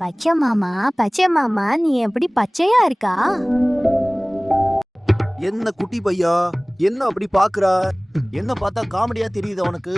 பச்சை மாமா நீ எப்படி பச்சையா இருக்கா? என்ன குட்டி பையா, என்ன அப்படி பாக்குறா? என்ன பார்த்தா காமெடியா தெரியுது உனக்கு?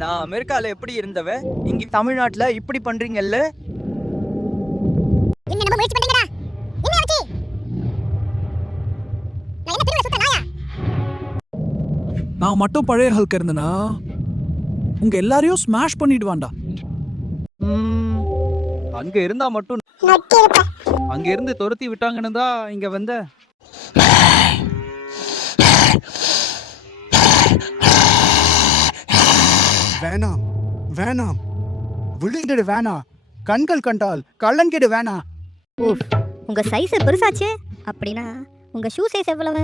நான் அமெரிக்கால எப்படி இருந்தவ, இங்க தமிழ்நாட்டுல இப்படி பண்றீங்கல்ல? என்ன நம்ம முயற்சி பண்றீங்கடா? என்ன ஆச்சு? நான் என்ன திரும்ப சுத்த நாயா? நான் மட்டும் பழைய ஹல்க் இருந்தனா உங்க எல்லாரையும் ஸ்மாஷ் பண்ணிடுவான்டா. அங்க இருந்தா மட்டும் அங்க இருந்து துரத்தி விட்டாங்கன்னு தான் இங்க வந்த. வேணாம் வேணாம், விழுங்கிடு வேணாம், கண்கள் கண்டால் கள்ளன்கிடு வேணாம். உங்க சைஸ் பெருசாச்சே. அப்படினா உங்க ஷூ சைஸ் எவ்வளவு?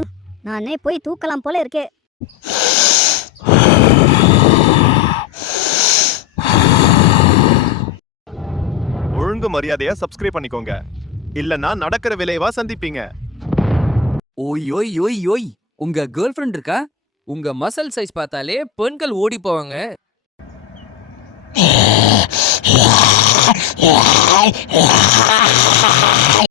நானே போய் தூக்கலாம் போல இருக்கே. ஒழுங்கு மரியாதையா சப்ஸ்கிரைப் பண்ணிக்கோங்க, இல்லனா நடக்கிற விளைவா சந்திப்பீங்க. ஓய் ஓய் ஓய் ஓய், உங்க கேர்ள் ஃப்ரெண்ட் இருக்கா? உங்க மசல் சைஸ் பார்த்தாலே பெண்கள் ஓடி போவாங்க.